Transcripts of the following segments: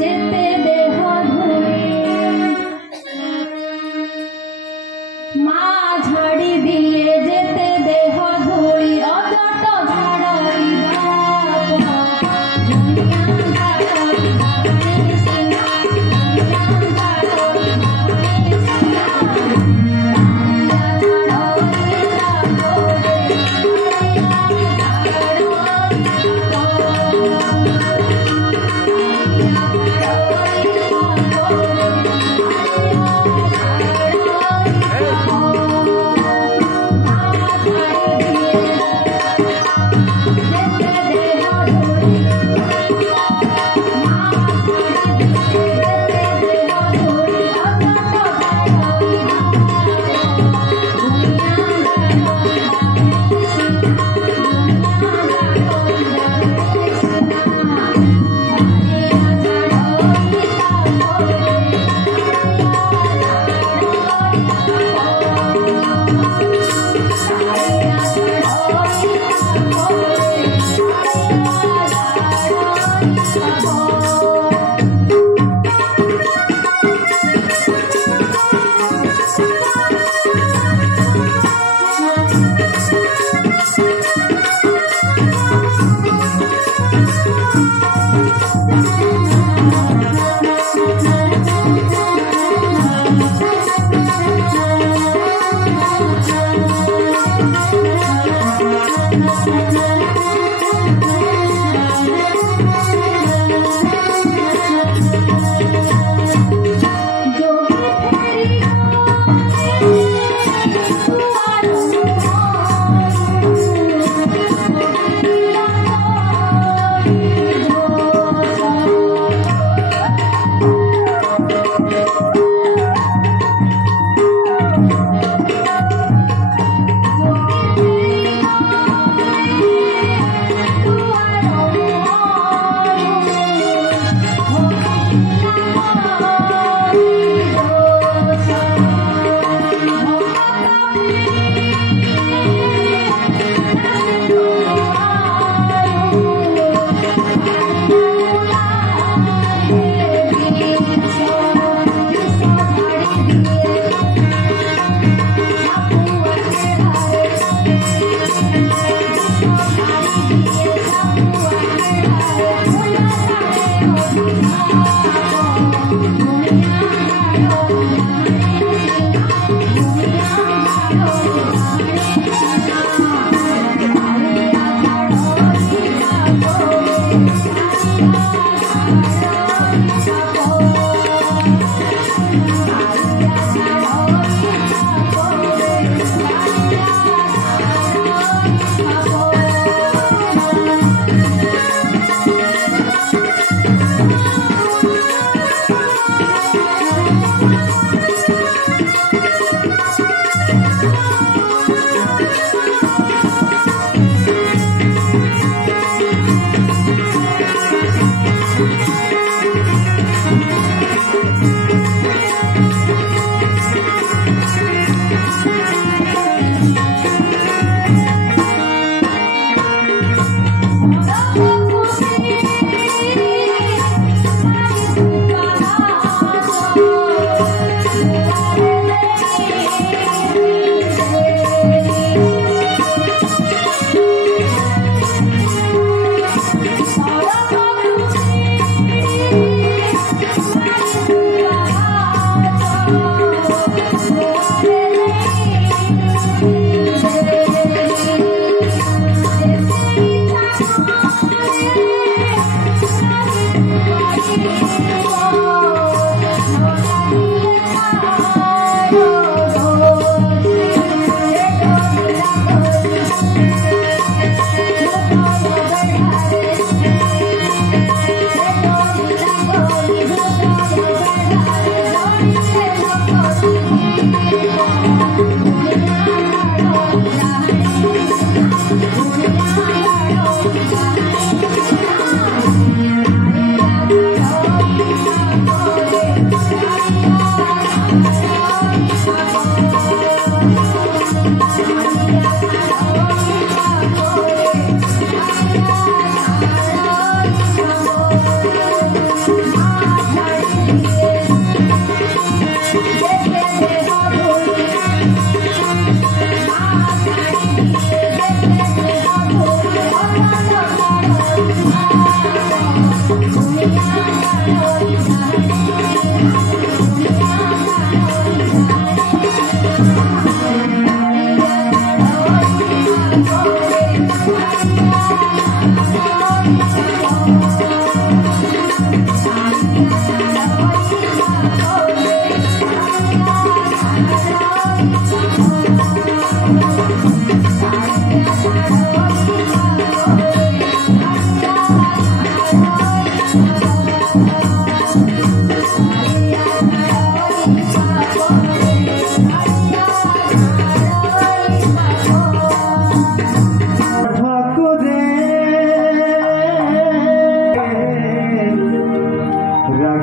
যেতে দেহ ধুলি মা ঝাড়ি দিয়ে যেতে দেহ ধুলি অজট ঝাড়াইবা দুনিয়া ঝাড়াইবা সিনা দুনিয়া ঝাড়াইবা সিনা ঝাড়াইবা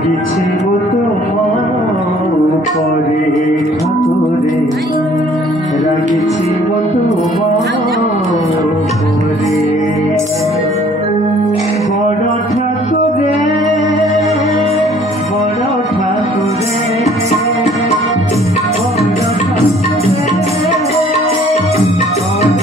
রাগিছি তোমার পরে ঠাকুরে রাগিছি তোমার পরে বড় ঠাকুরে বড় ঠাকুরে বড় ঠাকুরে রাগিছি তোমার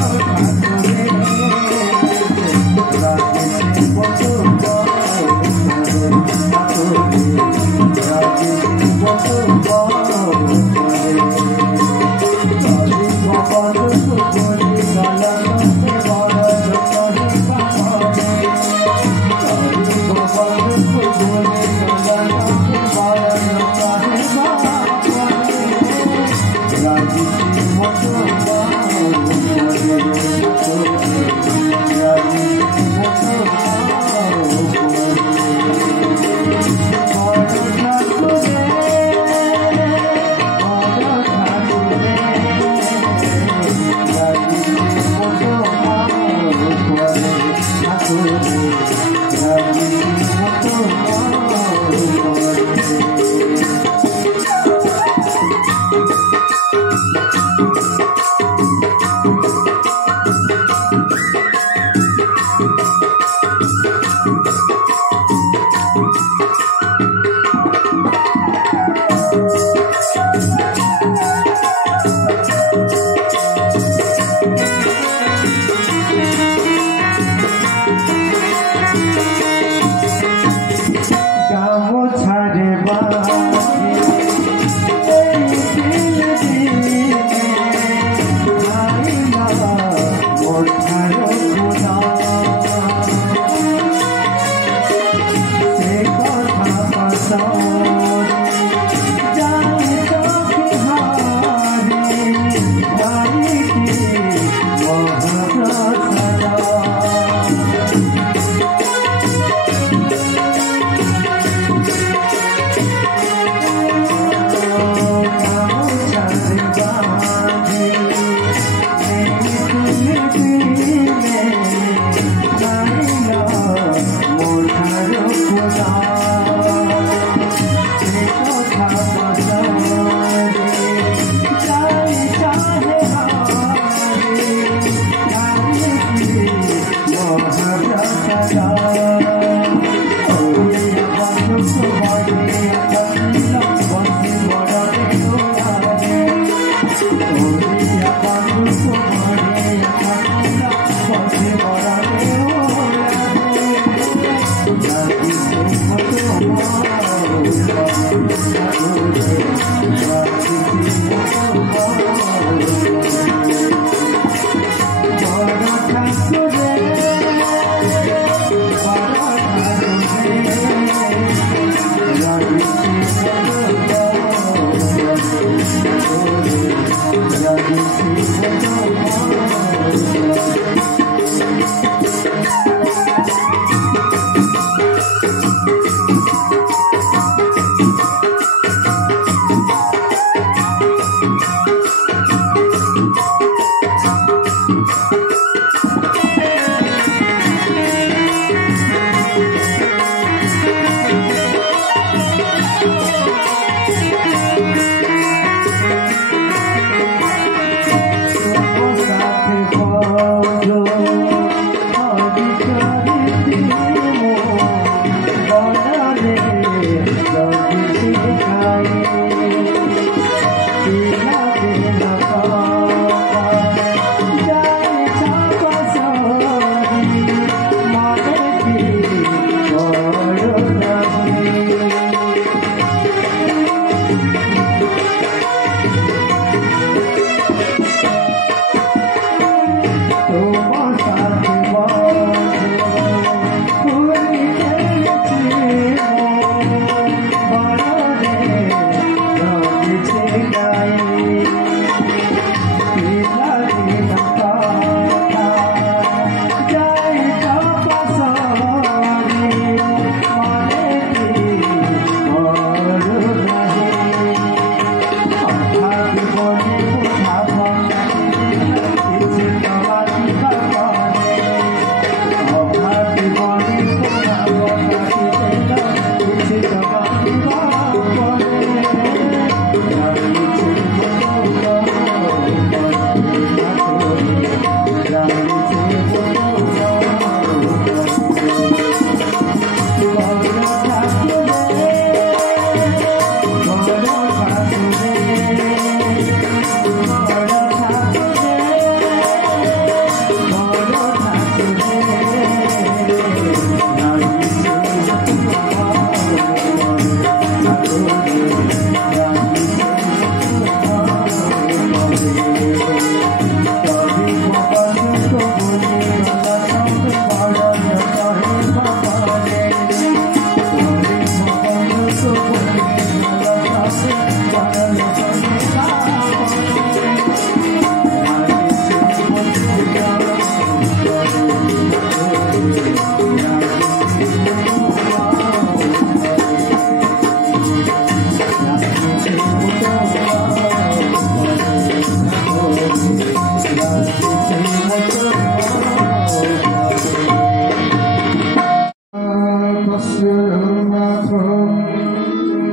तस्य जगन्नाथ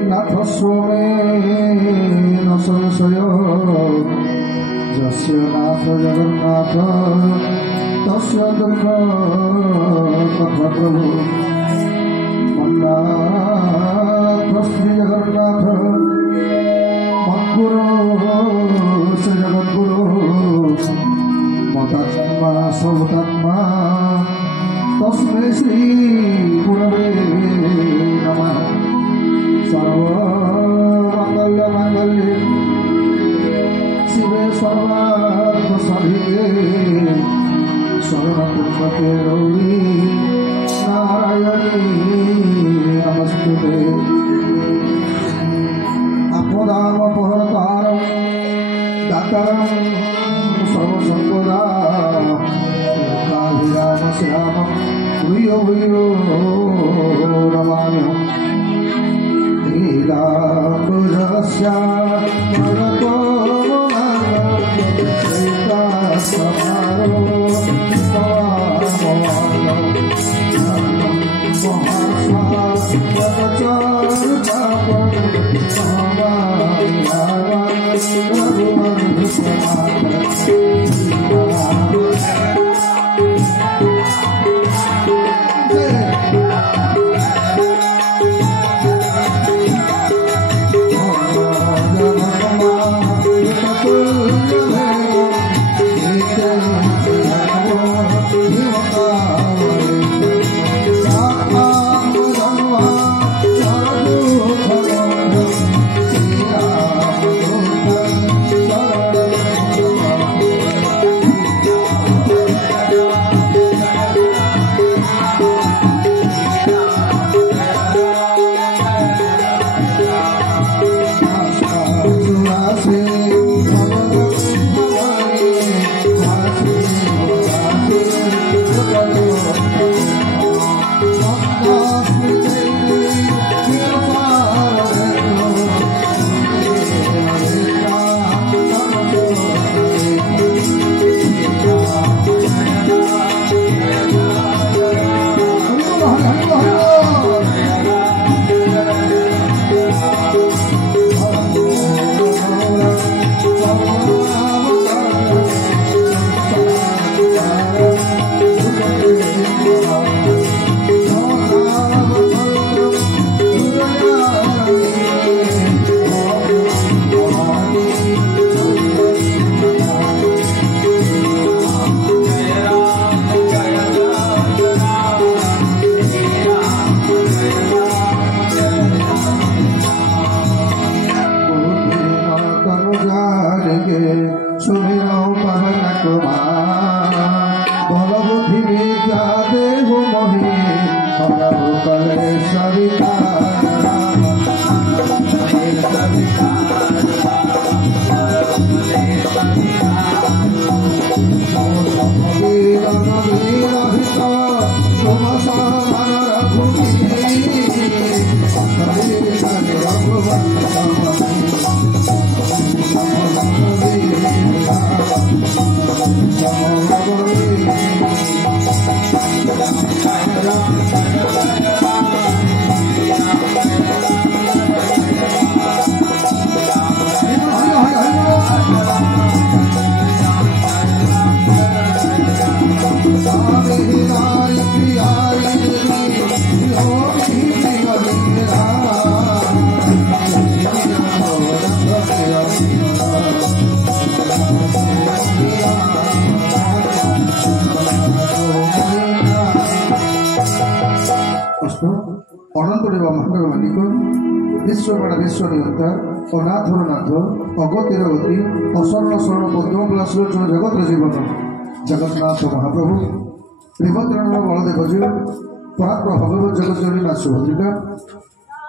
नाथ स्वामी न संशय जस्य नाथ जगन्नाथ तस्य दुःख कथा प्रभु मन्नाथ श्री जगन्नाथ मद्गुरु श्री जगद्गुरु मतात्मा सर्वतात्मा तस्मै श्री गुरवे नमः सर्वमंगल मांगल्ये शिवे सर्वार्थ साधिके शरणत्वते गौरी नारायणी नमस्तुते आपदामपहर्तारं दातारं सर्वसम्पदा राम श्यामं भूयो भूयो नमाम्यहम् लीलापुरस्य भगवतो जगन्नाथ महाप्रभु प्रेमद्रण बलदेव जी परात्पर भगवत जगज्जननी माँ सुभद्रिका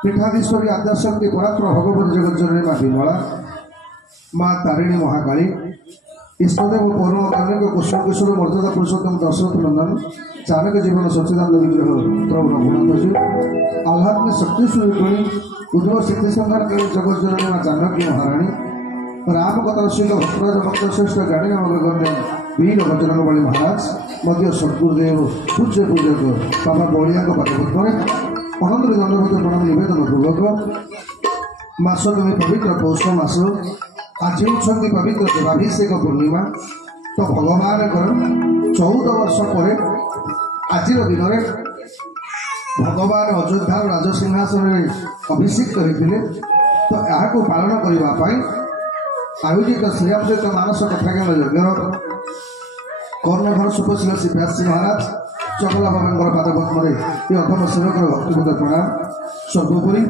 पीठाधीश्वरी आद्याशक्ति परात्पर भगवत जगज्जननी माँ विमला माँ तारिणी महाकाली इष्टदेव पौर्णम कालिक कुशल किशोर मर्यादा पुरुषोत्तम दशरथ नंदन चाणक जीवन सच्चिदानंद विग्रह प्रभु रघुनाथ जी आह्लादनी शक्ति स्वरूपिणी उद्भव सिद्धि संहार जगज्जननी माँ जानकी महाराणी राम कथाशील भक्तराज भक्त श्रेष्ठ गाड़ी नगण्य वीर बजरंग बली महाराज मध्य सद्गुरुदेव पूज्य पूजक बाबा बलिया पाठपद्म ଅନନ୍ତର ଦଣ୍ଡବତ ପ୍ରଣାମ ନିବେଦନ ପୂର୍ବକ ମାସ ତୁମେ ପବିତ୍ର ପୌଷ ମାସ ଆଜି ହେଉଛନ୍ତି ପବିତ୍ର ଦେବାଭିଷେକ ପୂର୍ଣ୍ଣିମା। ତ ଭଗବାନଙ୍କର 14 ବର୍ଷ ପରେ ଆଜିର ଦିନରେ ଭଗବାନ ଅଯୋଧ୍ୟାର ରାଜସିଂହାସନରେ ଅଭିଷିକ୍ତ ହୋଇଥିଲେ। ତ ଏହାକୁ ପାଳନ କରିବା ପାଇଁ ଆୟୋଜିତ ଶ୍ରୀରାମଚରିତ ମାନସ କଥାଜ୍ଞାନ ଯଜ୍ଞର କର୍ଣ୍ଣଘର ସୁପଶିଳ ଶ୍ରୀ ବ୍ୟାସୀ ମହାରାଜ ଚକଲା ବାବାଙ୍କର ପାଦପଦ୍ମରେ ଏ ଅଧମ ସେବକର ଭକ୍ତିପୂତ ପ୍ରଣାମ। ସର୍ବୋପରି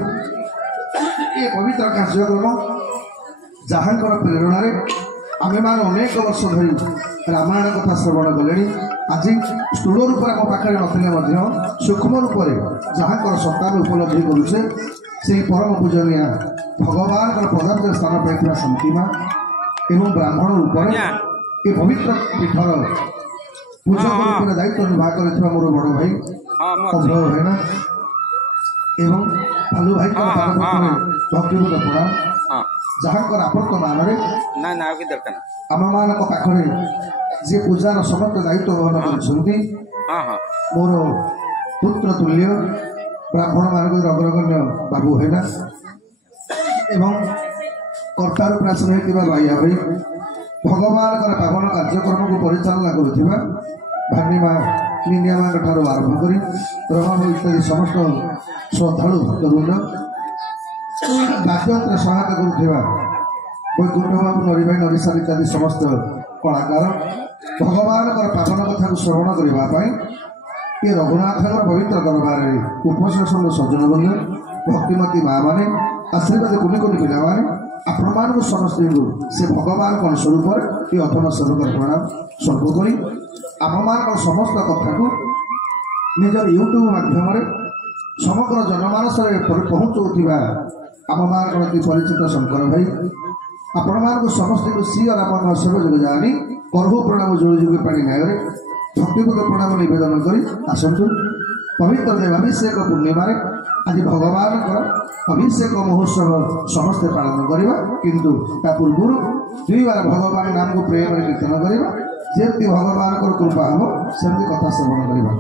ଏ ପବିତ୍ର କାର୍ଯ୍ୟକ୍ରମ ଯାହାଙ୍କର ପ୍ରେରଣାରେ ଆମେମାନେ ଅନେକ ବର୍ଷ ଧରି ରାମାୟଣ କଥା ଶ୍ରବଣ କଲେଣି। ଆଜି ସ୍ଥୂଳ ରୂପରେ ଆମ ପାଖରେ ନଥିଲେ ମଧ୍ୟ ସୂକ୍ଷ୍ମ ରୂପରେ ଯାହାଙ୍କର ସତ୍ତାରେ ଉପଲବ୍ଧି କରୁଛେ ସେହି ପରମ ପୂଜନୀୟ ଭଗବାନଙ୍କର ପଦାର୍ଥରେ ସ୍ଥାନ ପାଇଥିବା ଶାନ୍ତିମା ଏବଂ ବ୍ରାହ୍ମଣ ରୂପରେ ଏ ପବିତ୍ର ପୀଠର ପୂଜକ ରୂପରେ ଦାୟିତ୍ୱ ନିର୍ବାହ କରିଥିବା ମୋର ବଡ଼ ଭାଇ ଅଭୟ ଭାଇନା ଏବଂ ଭାଲୁ ଭାଇଙ୍କର ପାଦପଦ୍ମରେ ଭକ୍ତିପୂତ ପ୍ରଣାମ। ଯାହାଙ୍କର ଆପତ୍ତ ମାନରେ ଆମମାନଙ୍କ ପାଖରେ ଯିଏ ପୂଜାର ସମସ୍ତ ଦାୟିତ୍ୱ ବହନ କରିଛନ୍ତି ମୋର ପୁତ୍ର ତୁଲ୍ୟ ବ୍ରାହ୍ମଣମାନଙ୍କ ଅଗ୍ରଗଣ୍ୟ ବାବୁ ଭାଇନା ଏବଂ କର୍ତ୍ତା ରୂପେ ଆସନ ହୋଇଥିବା ବାଇଆ ଭାଇ ଭଗବାନଙ୍କର ପାବନ କାର୍ଯ୍ୟକ୍ରମକୁ ପରିଚାଳନା କରୁଥିବା ଭାନିମା ନିନିଆମାଙ୍କ ଠାରୁ ଆରମ୍ଭ କରି ରମାବ ଇତ୍ୟାଦି ସମସ୍ତ ଶ୍ରଦ୍ଧାଳୁ ଭକ୍ତବୃନ୍ଦ ବାଦ୍ୟନ୍ତ୍ରରେ ସହାୟତା କରୁଥିବା ବୈକୁଣ୍ଠ ବାବୁ ନରିଭାଇ ନରିସାର ଇତ୍ୟାଦି ସମସ୍ତ କଳାକାର ଭଗବାନଙ୍କର ପାବନ କଥାକୁ ଶ୍ରବଣ କରିବା ପାଇଁ ଏ ରଘୁନାଥଙ୍କର ପବିତ୍ର ଦରବାରରେ ଉପଶାସନ ସଜ୍ଜନବୃନ୍ଦ ଭକ୍ତିମତୀ ମା ମାନେ ଆଶୀର୍ବାଦ କୁନି କୁନି ପିଲାମାନେ ଆପଣମାନଙ୍କୁ ସମସ୍ତଙ୍କୁ ସେ ଭଗବାନଙ୍କ ସ୍ୱରୂପରେ ଏ ଅଥନ ସେବକର ପ୍ରଣାମ। ସର୍ବୋପରି ଆପଣମାନଙ୍କର ସମସ୍ତ କଥାକୁ ନିଜର ୟୁଟ୍ୟୁବ ମାଧ୍ୟମରେ ସମଗ୍ର ଜନମାନସରେ ପହଞ୍ଚଉଥିବା ଆମମାନଙ୍କର ଅତି ପରିଚିତ ଶଙ୍କର ଭାଇ ଆପଣମାନଙ୍କୁ ସମସ୍ତଙ୍କୁ ଶ୍ରୀ ରାମଙ୍କ ସେବ ଯୋଗ ଜାଣି ଗର୍ଭ ପ୍ରଣାମ ଯୋଡ଼ି ଯୋଗୀ ପାଣି ନ୍ୟାୟରେ ଭକ୍ତିପୂତ ପ୍ରଣାମ ନିବେଦନ କରି ଆସନ୍ତୁ। ପବିତ୍ର ଦେବାଭିଷେକ ପୂର୍ଣ୍ଣିମାରେ ଆଜି ଭଗବାନଙ୍କର ଅଭିଷେକ ମହୋତ୍ସବ ସମସ୍ତେ ପାଳନ କରିବା, କିନ୍ତୁ ତା ପୂର୍ବରୁ ଦୁଇବାର ଭଗବାନ ନାମକୁ ପ୍ରେମରେ କୀର୍ତ୍ତନ କରିବା। ଯେମିତି ଭଗବାନଙ୍କର କୃପା ହେବ ସେମିତି କଥା ଶ୍ରବଣ କରିବା।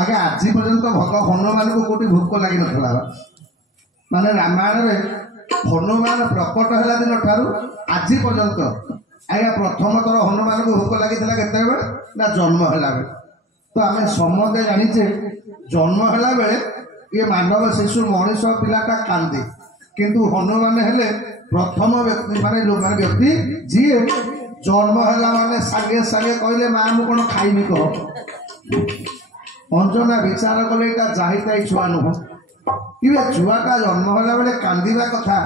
ଆগে ଆଜି ପର୍ଯ୍ୟନ୍ତ ହନୁମାନଙ୍କୁ କୋଉଠି ଭୋକ ଲାଗିନଥିଲା। ମାନେ ରାମାୟଣରେ ହନୁମାନ ପ୍ରକଟ ହେଲା ଦିନ ଠାରୁ ଆଜି ପର୍ଯ୍ୟନ୍ତ ଆଜ୍ଞା ପ୍ରଥମ ଥର ହନୁମାନଙ୍କୁ ଭୋକ ଲାଗିଥିଲା କେତେବେଳେ ନା ଜନ୍ମ ହେଲା ବେଳେ। ତ ଆମେ ସମସ୍ତେ ଜାଣିଛେ ଜନ୍ମ ହେଲା ବେଳେ ଇଏ ମାନବ ଶିଶୁ ମଣିଷ ପିଲାଟା କାନ୍ଦେ, କିନ୍ତୁ ହନୁମାନ ହେଲେ ପ୍ରଥମ ବ୍ୟକ୍ତି ମାନେ ବ୍ୟକ୍ତି ଯିଏ ଜନ୍ମ ହେଲା ମାନେ ସାଙ୍ଗେ ସାଙ୍ଗେ କହିଲେ ମା ମୁଁ କଣ ଖାଇବି କହ। ଅଞ୍ଜନା ବିଚାର କଲେ ଏଇଟା ଯାହିତାଇ ଛୁଆ ନୁହଁ, ଇଏ ଛୁଆଟା ଜନ୍ମ ହେଲା ବେଳେ କାନ୍ଦିବା କଥା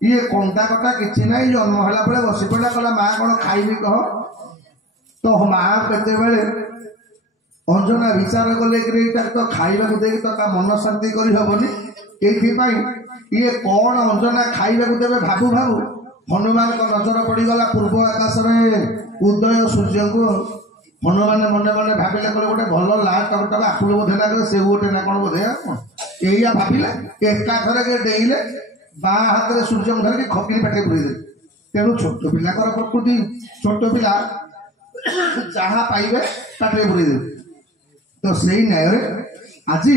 ଇଏ କଣ୍ଟା କଟା କିଛି ନାହିଁ। ଜନ୍ମ ହେଲା ବେଳେ ବସି ପଡ଼ିଲା, କହିଲା ମା କ'ଣ ଖାଇବି କହ। ତ ମା କେତେବେଳେ ଅଞ୍ଜନା ବିଚାର କଲେ କି ଏଇଟା ତ ଖାଇବାକୁ ଦେଇକି ତ ତା ମନ ଶାନ୍ତି କରିହବନି। ଏଇଥିପାଇଁ ଇଏ କ'ଣ ଅଞ୍ଜନା ଖାଇବାକୁ ଦେବେ ଭାବୁ ଭାବୁ ହନୁମାନଙ୍କ ନଜର ପଡ଼ିଗଲା ପୂର୍ବ ଆକାଶରେ ଉଦୟ ସୂର୍ଯ୍ୟଙ୍କୁ। ହନୁମାନ ମନେ ମନେ ଭାବିଲେ, କହିଲେ ଗୋଟେ ଭଲ ଲାଲ ଟକଟକ ଆପୁଲ ବୋଧେ ନା ସେ ଗୋଟେ ନା କ'ଣ ବୋଧେ ଏଇଆ ଭାବିଲେ। ଏକାଥରେ ଡେଇଁଲେ, ବାଁ ହାତରେ ସୂର୍ଯ୍ୟଙ୍କୁ ଧରିକି ଖପିକି ପାଟିରେ ପୁରେଇଦେଲେ। ତେଣୁ ଛୋଟ ପିଲାଙ୍କର ପ୍ରକୃତି, ଛୋଟ ପିଲା ଯାହା ପାଇବେ ପାଟିରେ ପୁରେଇଦେବେ। ତ ସେଇ ନ୍ୟାୟରେ ଆଜି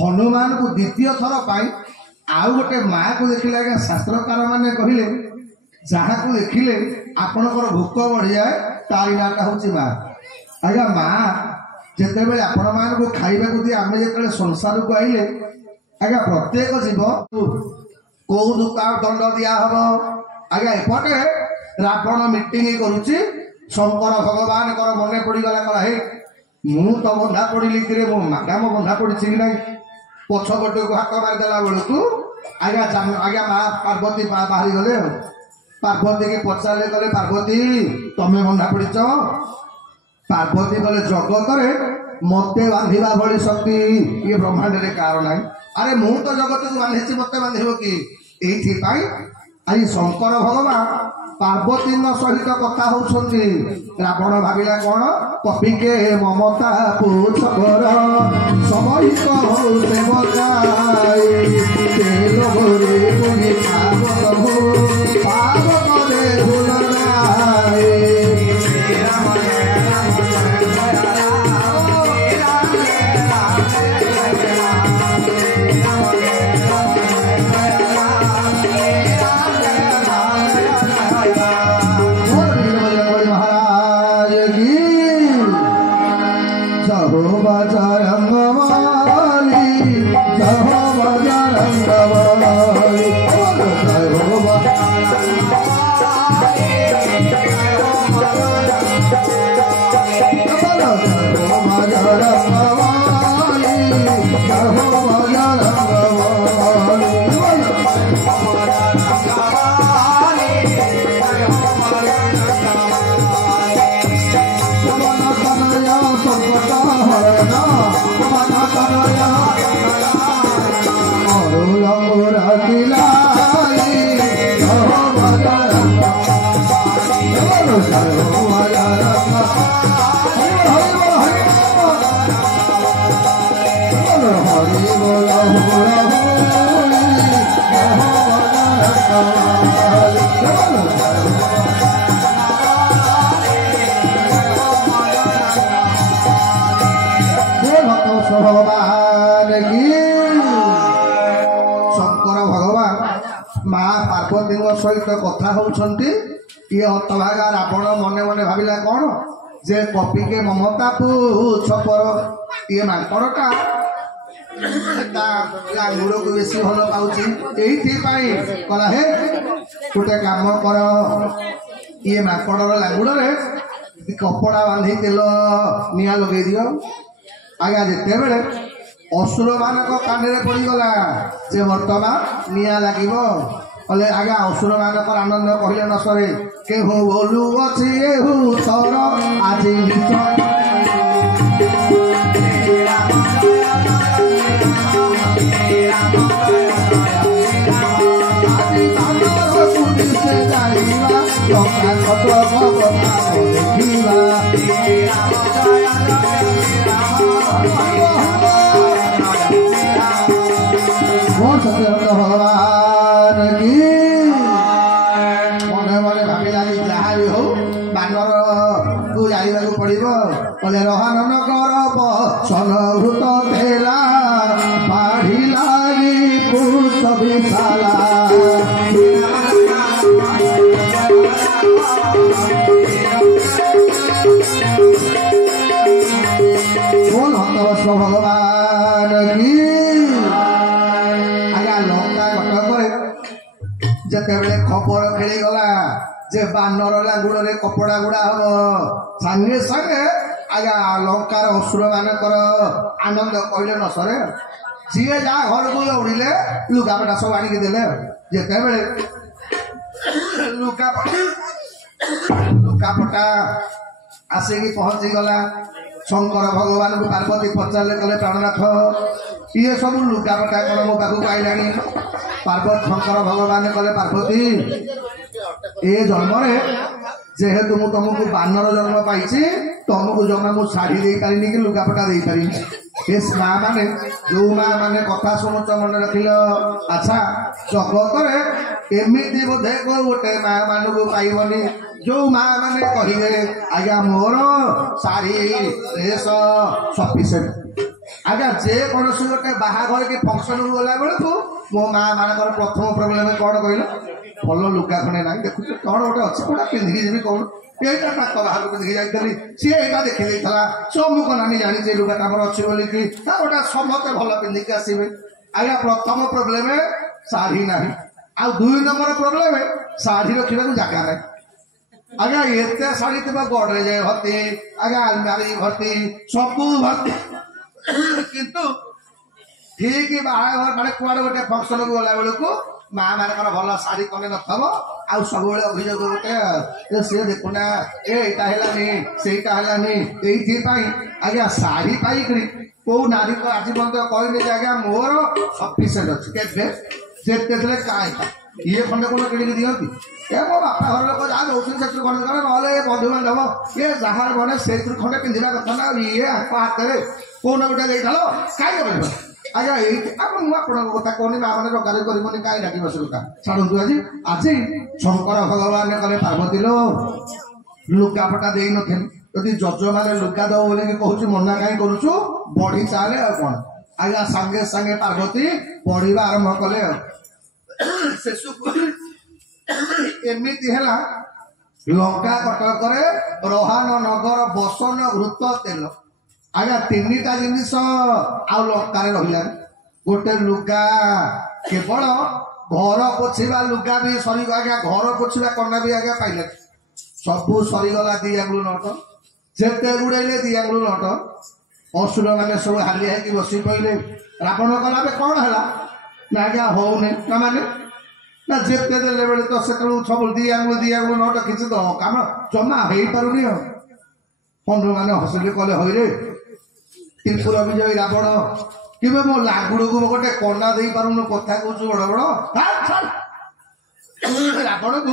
ହନୁମାନଙ୍କୁ ଦ୍ୱିତୀୟ ଥର ପାଇଁ ଆଉ ଗୋଟେ ମାଆକୁ ଦେଖିଲେ। ଆଜ୍ଞା ଶାସ୍ତ୍ରକାର ମାନେ କହିଲେ, ଯାହାକୁ ଦେଖିଲେ ଆପଣଙ୍କର ଭୋକ ବଢ଼ିଯାଏ ତାରି ନାଁଟା ହେଉଛି ମା। ଆଜ୍ଞା ମା ଯେତେବେଳେ ଆପଣ ମାନଙ୍କୁ ଖାଇବାକୁ ଦିଏ, ଆମେ ଯେତେବେଳେ ସଂସାରକୁ ଆଇଲେ ଆଜ୍ଞା ପ୍ରତ୍ୟେକ ଜୀବ କୋଉ ଦୁଃଖ ଦଣ୍ଡ ଦିଆହବ। ଆଜ୍ଞା ଏପଟେ ରାବଣ ମିଟିଂ କରୁଛି, ଶଙ୍କର ଭଗବାନଙ୍କର ମନେ ପଡ଼ିଗଲା, କହିଲା ହେ ମୁଁ ତ ବନ୍ଧା ପଡ଼ିଲି କିରେ, ମୋ ମାଡାମ ବନ୍ଧା ପଡ଼ିଛି କି ନାହିଁ। ପଛପଟକୁ ହାତ ମାରିଦେଲା ବେଳକୁ ଆଜ୍ଞା ମା ପାର୍ବତୀ ବାହାରି ଗଲେ। ଆଉ ପାର୍ବତୀ କି ପଚାରିଲେ, କହିଲେ ପାର୍ବତୀ ତମେ ବନ୍ଧା ପଡ଼ିଛ? ପାର୍ବତୀ କହିଲେ ଜଗତରେ ମତେ ବାନ୍ଧିବା ଭଳି ଶକ୍ତି ଇଏ ବ୍ରହ୍ମାଣ୍ଡରେ କାହାର ନାହିଁ। ଆରେ ମୁଁ ତ ଜଗତକୁ ବାନ୍ଧିଛି, ମତେ ବାନ୍ଧିବ କି? ଏଇଥିପାଇଁ ଆଜି ଶଙ୍କର ଭଗବାନ ପାର୍ବତୀଙ୍କ ସହିତ କଥା ହଉଛନ୍ତି। ରାବଣ ଭାବିଲା କ'ଣ, କପିକେ ମମତା ପୁଛର ସମହିତ ହଉତେ ବଜାଇ ଲୋଭରେ ପୁଣି ଭାଗବତ ପାର୍ବତରେ ଭୁଲ ନାହିଁ। ସହିତ କଥା ହଉଛନ୍ତି। ଇଏ ହତଭାଗା ରାବଣ ମନେ ମନେ ଭାବିଲା କ'ଣ, ଯେ କପିକେ ମମତା ପୁଛପର, ଇଏ ମାଙ୍କଡ଼ଟା ତା ଲାଙ୍ଗୁଡ଼କୁ ବେଶୀ ଭଲ ପାଉଛି। ଏଇଥିପାଇଁ କହିଲା ହେ ଗୋଟେ କାମ କର, ଇଏ ମାଙ୍କଡ଼ର ଲାଙ୍ଗୁଡ଼ରେ କପଡ଼ା ବାନ୍ଧି ତେଲ ନିଆଁ ଲଗେଇ ଦିଅ। ଆଜ୍ଞା ଯେତେବେଳେ ଅସୁର ମାନଙ୍କ କାନରେ ପଡ଼ିଗଲା ଯେ ବର୍ତ୍ତମାନ ନିଆଁ ଲାଗିବ, କହିଲେ ଆଜ୍ଞା ଅସୁର ମାନଙ୍କର ଆନନ୍ଦ କହିଲେ ନ ସରେ। କେହୁ ବୋଲୁ ଅଛି ଏହୁ ତର ଆଜି ଭଗବାନ କି ମନେ ମନେ ଭାବିଲା କି ଯାହା ବି ହଉ ବାନରକୁ ଜାଣିବାକୁ ପଡ଼ିବ। କହିଲେ ରହାନନ କରବ ସନଭୂତ ଥେଲା ବାଢ଼ିଲା ପୁଷ ବିଶାଲା ଭଗବାନ କି ଆଜ୍ଞା ଲଙ୍କା କଟକରେ ଯେତେବେଳେ ଖବର ଖେଳିଗଲା ଯେ ବାନର ଲାଙ୍ଗୁଡ଼ରେ କପଡ଼ା ଗୁଡ଼ା ହବ, ସାଙ୍ଗେ ସାଙ୍ଗେ ଆଜ୍ଞା ଲଙ୍କାର ଅସୁର ମାନଙ୍କର ଆନନ୍ଦ କହିଲେ ନ ସରେ। ଯିଏ ଯାହା ଘରକୁ ଦୌଡ଼ିଲେ ଲୁଗାପଟା ସବୁ ଆଣିକି ଦେଲେ। ଯେତେବେଳେ ଲୁକାପଟା ଆସିକି ପହଞ୍ଚି ଗଲା। ଶଙ୍କର ଭଗବାନଙ୍କୁ ପାର୍ବତୀ ପଚାରିଲେ, କଲେ ପ୍ରାଣନାଥ ଇଏ ସବୁ ଲୁଗାପଟା କଣ ମୋ ପାଖକୁ ଆଇଲାଣି? ଶଙ୍କର ଭଗବାନ କଲେ, ପାର୍ବତୀ ଏ ଜନ୍ମରେ ଯେହେତୁ ମୁଁ ତମକୁ ବାନର ଜନ୍ମ ପାଇଛି, ତମକୁ ଜମା ମୁଁ ଶାଢୀ ଦେଇପାରିନି କି ଲୁଗାପଟା ଦେଇପାରିନି। ଏ ମା ମାନେ ଯୋଉ ମା ମାନେ କଥା ଶୁଣୁଛ ମନେ ରଖିଲ। ଆଚ୍ଛା, ଜଗତରେ ଏମିତି ବୋଧେ କୋଉ ଗୋଟେ ମା ମାନଙ୍କୁ ପାଇବନି ଯୋଉ ମା ମାନେ କହିବେ ଆଜ୍ଞା ମୋର ଶାଢୀ ଡ୍ରେସ ସଫିସିଏଣ୍ଟ। ଆଜ୍ଞା ଯେକୌଣସି ଗୋଟେ ବାହାଘର କି ଫଙ୍କସନକୁ ଗଲା ବେଳକୁ ମୋ ମା ମାନଙ୍କର ପ୍ରଥମ ପ୍ରୋବ୍ଲେମ କଣ କହିଲ? ଭଲ ଲୁଗା ଖଣ୍ଡେ ନାହିଁ। ଦେଖୁଛ କଣ ଗୋଟେ ଅଛି କୋଉଟା ପିନ୍ଧିକି ଯିବି କଣ? ଏଇଟା ତାଙ୍କ ବାହାରକୁ ପିନ୍ଧିକି ଯାଇଥିଲି, ସିଏ ଏଇଟା ଦେଖି ଦେଇଥିଲା, ସମୁଖ ନାନୀ ଜାଣିଛି ଲୁଗାଟା ଆମର ଅଛି ବୋଲିକି ଗୋଟା ସମସ୍ତେ ଭଲ ପିନ୍ଧିକି ଆସିବେ। ଆଜ୍ଞା ପ୍ରଥମ ପ୍ରୋବ୍ଲେମ ଶାଢୀ ନାହିଁ। ଆଉ 2 ନମ୍ବର ପ୍ରୋବ୍ଲେମ ଶାଢୀ ରଖିବାକୁ ଜାଗା ନାହିଁ। ଆଜ୍ଞା ଏତେ ଶାଢୀ ଥିବ ଗଡରେଜ ଭର୍ତ୍ତି, ଆଜ୍ଞା ଆଲମାରୀ ଭର୍ତ୍ତି, ସବୁ ଭର୍ତ୍ତି, କିନ୍ତୁ ଠିକ ବାହାଘର ମାନେ କୁଆଡେ ଗୋଟେ ଫଙ୍କସନକୁ ଗଲା ବେଳକୁ ମା ମାନଙ୍କର ଭଲ ଶାଢୀ ଖଣ୍ଡେ ନଥିବ। ଆଉ ସବୁବେଳେ ଅଭିଯୋଗ ଗୋଟେ ସିଏ ଦେଖୁନା ଏଇଟା ହେଲାନି ସେଇଟା ହେଲାନି। ଏଇଥିପାଇଁ ଆଜ୍ଞା ଶାଢୀ ପାଇକିରି କୋଉ ନାରୀ ତ ଆଜି ପର୍ଯ୍ୟନ୍ତ କହିନି ଯେ ଆଜ୍ଞା ମୋର ସଫିସିଏଣ୍ଟ ଅଛି। କେବେ ଯେତେ ଥିଲେ କାହିଁ ଇଏ ଖଣ୍ଡେ କୋଣ କିଣିକି ଦିଅନ୍ତି? ଏ ମୋ ବାପା ଘର ଲୋକ ଯାହା ଦଉଛନ୍ତି ସେଥିରୁ ଖଣ୍ଡେ ଖଣ୍ଡେ, ନହେଲେ ଏ ବନ୍ଧୁବାନ୍ଧବ ଇଏ ଯାହା ବନେ ସେଇଥିରୁ ଖଣ୍ଡେ ପିନ୍ଧିବା କଥା ନା। ଇଏ ଆଙ୍କ ହାତରେ କୋଉନ ଗୋଟେ ଦେଇଥାଲ କାହିଁକି ରହିବ? ଆଜ୍ଞା ଏଇଠି ମୁଁ ଆପଣଙ୍କ କଥା କହୁନି, ମା ମାନେ ରୋଗାରେ କରିବନି କାହିଁ ଡାକିବ ସେ କଥା ଛାଡ଼ନ୍ତୁ। ଆଜି ଶଙ୍କର ଭଗବାନ କଲେ, ପାର୍ବତୀ ଲୋ ଲୁଗାପଟା ଦେଇନଥିଲି, ଯଦି ଯଜମାନେ ଲୁଗା ଦବ ବୋଲିକି କହୁଛି ମନା କାହିଁ କରୁଛୁ? ବଢି ଚାଲେ ଆଉ କଣ। ଆଜ୍ଞା ସାଙ୍ଗେ ସାଙ୍ଗେ ପାର୍ବତୀ ବଢିବା ଆରମ୍ଭ କଲେ। ଆଉ ଶେଷକୁ ଏମିତି ହେଲା, ଲଙ୍କା କଟକରେ ରହାନ ନଗର ବସନ ଘୃତ ତେଲ, ଆଜ୍ଞା 3ଟା ଜିନିଷ ଆଉ ଲଙ୍କାରେ ରହିଲାନି। ଗୋଟେ ଲୁଗା, କେବଳ ଘର ପୋଛିବା ଲୁଗା ବି ସରିଗ, ଆଜ୍ଞା ଘର ପୋଛିବା କନା ବି ଆଜ୍ଞା ପାଇଲାନି, ସବୁ ସରିଗଲା। 2 ଆଙ୍ଗୁଳି ନଟ, ଯେତେ ଗୁଡେଇଲେ 2 ଆଙ୍ଗୁଳି ନଟ। ଅସୁର ମାନେ ସବୁ ହାଲିଆ ହେଇକି ବସି ପଇଲେ। ରାବଣ କଲା କଣ ହେଲା ନା ଆଜ୍ଞା ହଉନି ନା ମାନେ ନା ଯେତେ ଦେଲେ ବେଳେ ତ ସେତେବେଳକୁ ସବୁ 2 ଆଙ୍ଗୁଳି ନଟ କିଛି ତ କାମ ଜମା ହେଇପାରୁନି। ଆଉ ହନୁମାନେ ହସିଲେ, କଲେ ହଇରେ ତ୍ରିପୁର ବିଜୟୀ ରାବଣ, କିବେ ମୋ ଲାଗୁଡକୁ ଗୋଟେ କନା ଦେଇ ପାରୁନୁ, କଥା କହୁଛୁ ବଡ ବଡ। ରାବଣକୁ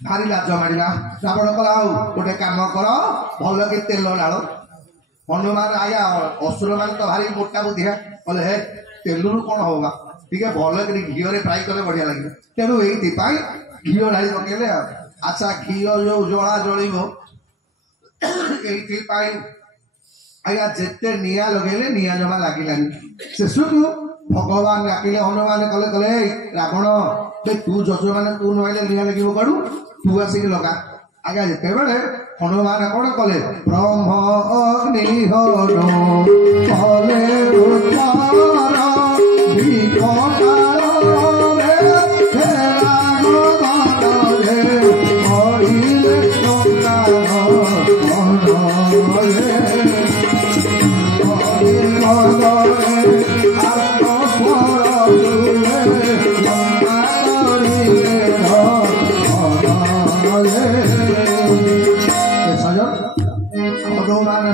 ଭାରି ଲାଜ ମାଡ଼ିଲା। ରାବଣ କଲା, ଆଉ ଗୋଟେ କାମ କର, ଭଲ କି ତେଲ ଡାଳ। ହନୁମାନ ଆଜ୍ଞା ଅସୁର ମାନେ ତ ଭାରି ମୋଟା ବୁଦ୍ଧିଆ, କହିଲେ ହେ ତେଲରୁ କଣ ହବ, ଟିକେ ଭଲ କରି ଘିଅରେ ଫ୍ରାଏ କଲେ ବଢିଆ ଲାଗିବ। ତେଣୁ ଏଇଥିପାଇଁ ଘିଅ ଢାଳି ପକେଇଲେ। ଆଉ ଆଚ୍ଛା ଘିଅ ଯୋଉ ଜଳା ଜଳିବ, ଏଇଥିପାଇଁ ଆଜ୍ଞା ଯେତେ ନିଆଁ ଲଗେଇଲେ ନିଆଁ ଜମା ଲାଗିଲାନି। ଶେଷକୁ ଭଗବାନ ଡାକିଲେ, ହନୁମାନ କଲେ, କଲେ ରାବଣ ତୁ ଯଜମାନେ ତୁ ନହେଲେ ନିଆଁ ଲାଗିବ କୁଆଡୁ, ତୁ ଆସିକି ଲଗା। ଆଜ୍ଞା ଯେତେବେଳେ ହନୁମାନ କଣ କଲେ, ବ୍ରହ୍ମ ଅଗ୍ନି ହନୁ କଲେ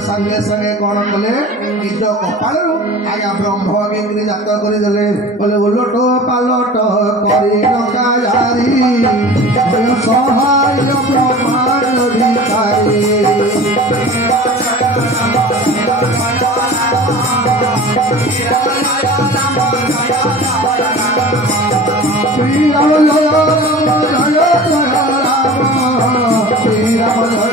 ସାଙ୍ଗେ ସାଙ୍ଗେ କଣ କଲେ, ନିଜ କପାଳରୁ ଆଜ୍ଞା ବ୍ରହ୍ମ ଅଗ୍ନି ଜାତ କରିଦେଲେ। କହିଲେ ଓଲଟ ପାଲଟ କରି ଡକା ଜାରି, ସହାୟ ବ୍ରହ୍ମାଣ୍ଡ ଭିକାରୀ। ଶ୍ରୀରାମ ଜୟ ରାମ ଜୟ ଜୟ ରାମ, ଶ୍ରୀରାମ ଜୟ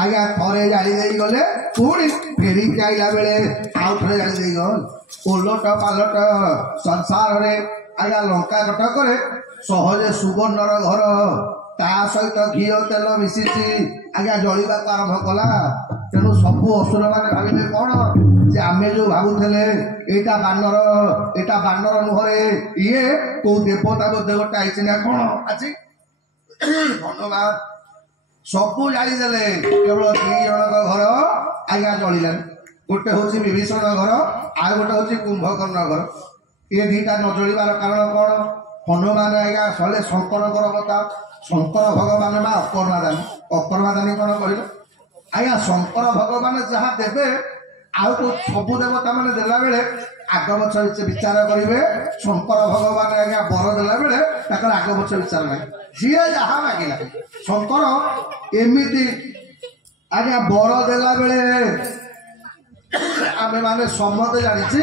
ଆଜ୍ଞା ଥରେ ଜାଳି ଦେଇ ଗଲେ, ପୁଣି ଫେରିକି ଆଇଲା ବେଳେ ଆଉ ଥରେ ଜାଳି ଦେଇ ଗଲ। ଓଲଟ ପାଲଟ ସଂସାରରେ ଆଜ୍ଞା ଲଙ୍କା କଟକରେ ସହଜେ ସୁବର୍ଣ୍ଣର ଘର, ତା ସହିତ ଘିଅ ତେଲ ମିଶିଛି, ଆଜ୍ଞା ଜଳିବାକୁ ଆରମ୍ଭ କଲା। ତେଣୁ ସବୁ ଅସୁର ମାନେ ଭାବିଲେ କ'ଣ ଯେ ଆମେ ଯୋଉ ଭାବୁଥିଲେ ଏଇଟା ବାନର ନୁହଁରେ, ଇଏ କୋଉ ଦେବତା ବୋଧେ ଗୋଟେ ଆଇଛି ନା କ'ଣ ଆଜି। ହନୁମାନ ସବୁ ଜାଳିଦେଲେ, କେବଳ 2 ଜଣଙ୍କ ଘର ଆଜ୍ଞା ଜଳିଲାନି। ଗୋଟେ ହଉଛି ବିଭୀଷଣ ଘର, ଆଉ ଗୋଟେ ହଉଛି କୁମ୍ଭକର୍ଣ୍ଣ ଘର। ଏ ଦିଟା ନ ଜଳିବାର କାରଣ କ'ଣ? ହନୁମାନ ଆଜ୍ଞା ସଲେ ଶଙ୍କରଙ୍କର କଥା। ଶଙ୍କର ଭଗବାନ ବା ଅକର୍ମାଦାନୀ। ଅକର୍ମାଦାନୀ କ'ଣ କହିଲେ ଆଜ୍ଞା? ଶଙ୍କର ଭଗବାନ ଯାହା ଦେବେ ଆଉ ସବୁ ଦେବତା ମାନେ ଦେଲା ବେଳେ ଆଗ ପଛ ବିଚାର କରିବେ। ଶଙ୍କର ଭଗବାନ ଆଜ୍ଞା ବର ଦେଲା ବେଳେ ତାଙ୍କର ଆଗ ପଛ ବିଚାର ନାହିଁ, ଯିଏ ଯାହା ମାଗିଲା। ଶଙ୍କର ଏମିତି ଆଜ୍ଞା ବର ଦେଲା ବେଳେ ଆମେ ମାନେ ସମସ୍ତେ ଜାଣିଛେ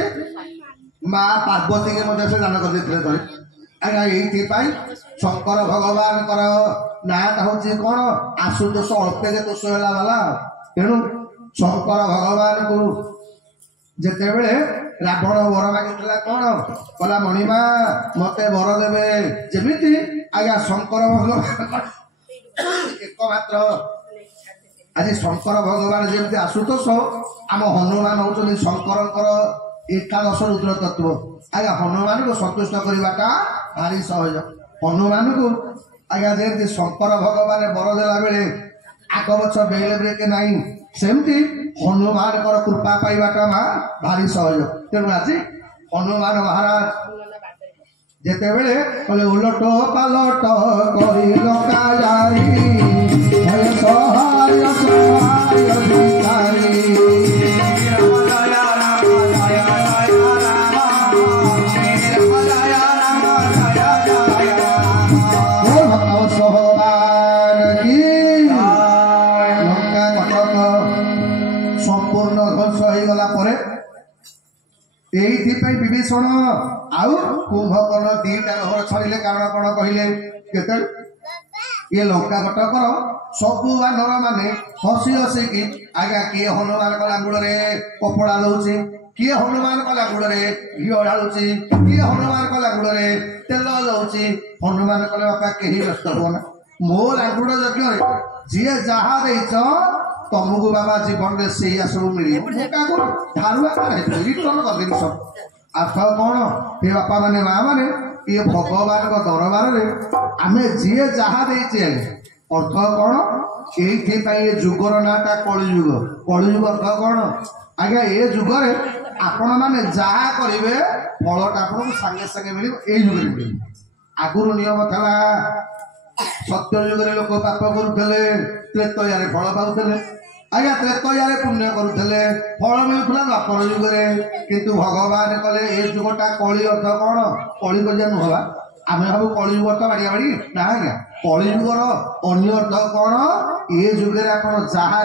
ମା ପାର୍ବତୀকে ମଧ୍ୟ ସେ ଦାନ କରିଦେଇଥିଲେ ଥରେ ଆଜ୍ଞା। ଏଇଥିପାଇଁ ଶଙ୍କର ଭଗବାନଙ୍କର ନାଁଟା ହଉଛି କ'ଣ? ଆଶୁତୋଷ, ଅଳ୍ପକେ ଦୋଷ ହେଲା ବାଲା। ତେଣୁ ଶଙ୍କର ଭଗବାନଙ୍କୁ ଯେତେବେଳେ ରାବଣ ବର ମାଗିଥିଲା କ'ଣ କହିଲା? ମଣିମା ମତେ ବର ଦେବେ। ଯେମିତି ଆଜ୍ଞା ଶଙ୍କର ଭଗବାନ ଏକମାତ୍ର ଆଜି ଶଙ୍କର ଭଗବାନ ଯେମିତି ଆଶୁତୋଷ, ଆମ ହନୁମାନ ହଉଛନ୍ତି ଶଙ୍କରଙ୍କର ଏକାଦଶ ରୁଦ୍ର ତତ୍ତ୍ୱ। ଆଜ୍ଞା ହନୁମାନଙ୍କୁ ସନ୍ତୁଷ୍ଟ କରିବାଟା ଭାରି ସହଜ। ହନୁମାନଙ୍କୁ ଆଜ୍ଞା ଯେମିତି ଶଙ୍କର ଭଗବାନ ବର ଦେଲା ବେଳେ ଆଗ ପଛ ବେଲେ ବ୍ରେକ ନାହିଁ, ସେମିତି ହନୁମାନଙ୍କର କୃପା ପାଇବାଟା ଭାରି ସହଜ। ତେଣୁ ଆଜି ହନୁମାନ ମହାରାଜ ଯେତେବେଳେ କହିଲେ ଓଲଟ ପାଲଟ କରି ଲଙ୍କା ଯାଇ ସହାୟ ସହାୟ ଭିକାରୀ। ସମ୍ପୂର୍ଣ୍ଣ ଧ୍ୱଂସ ହେଇଗଲା ପରେ এইଥିପାଇଁ ବିଭୀଷଣ ଆଉ କୁମ୍ଭକର୍ଣ୍ଣ 2ଟା ଘର ଛାଡ଼ିଲେ। କାରଣ କ'ଣ କହିଲେ? କେତେବେଳେ ଇଏ ଲଙ୍କା କଟକର ସବୁ ବାନର ମାନେ ହସି ହସିକି ଆଜ୍ଞା କିଏ ହନୁମାନଙ୍କ ଲାଙ୍ଗୁଡ଼ରେ କପଡ଼ା ଦଉଛି, କିଏ ହନୁମାନଙ୍କ ଲାଙ୍ଗୁଡ଼ରେ ଘିଅ ଢାଳୁଛି, କିଏ ହନୁମାନଙ୍କ ଲାଙ୍ଗୁଡ଼ରେ ତେଲ ଦଉଛି। ହନୁମାନ କଲେ ବାପା କେହି ବ୍ୟସ୍ତ ହୁଅନା, ମୋ ଲାଙ୍ଗୁଡ଼ ଯଜ୍ଞରେ ଯିଏ ଯାହା ଦେଇଛ ତମକୁ ବାବା ଜୀବନରେ ସେଇଆ ସବୁ ମିଳିବ। ମୁଁ କାହାକୁ ଧାରୁଆ ରିଟର୍ଣ୍ଣ କରିଦେବି ସବୁ। ଆର୍ଥ କ'ଣ? ଏ ବାପା ମାନେ ମା ମାନେ ଇଏ ଭଗବାନଙ୍କ ଦରବାରରେ ଆମେ ଯିଏ ଯାହା ଦେଇଛେ ଅର୍ଥ କ'ଣ? ଏଇଥିପାଇଁ ଏ ଯୁଗର ନାଁଟା କଳିଯୁଗ। କଳିଯୁଗ ଅର୍ଥ କ'ଣ ଆଜ୍ଞା? ଏ ଯୁଗରେ ଆପଣ ମାନେ ଯାହା କରିବେ ଫଳଟା ଆପଣଙ୍କୁ ସାଙ୍ଗେ ସାଙ୍ଗେ ମିଳିବ। ଏଇ ଯୁଗରେ ମିଳିବ। ଆଗରୁ ନିୟମ ଥିଲା, ସତ୍ୟ ଯୁଗରେ ଲୋକ ପାପ କରୁଥିଲେ, ତ୍ରେତୟାରେ ଫଳ ପାଉଥିଲେ। ଆଜ୍ଞା ତ୍ରେତୟାରେ ପୁଣ୍ୟ କରୁଥିଲେ, ଫଳ ମିଳୁଥିଲା ଦ୍ୱାପର ଯୁଗରେ। କିନ୍ତୁ ଭଗବାନ କଲେ ଏ ଯୁଗଟା କଳି। ଅର୍ଥ କ'ଣ? କଳି କରିବା ନୁହଁ। ଆମେ ଭାବୁ କଳିଯୁଗ ଅର୍ଥ ବାଡ଼ିଆ ବାଡ଼ି ନା ଆଜ୍ଞା। କଳିଯୁଗର ଅନ୍ୟ ଅର୍ଥ କ'ଣ? ଏ ଯୁଗରେ ଆପଣ ଯାହା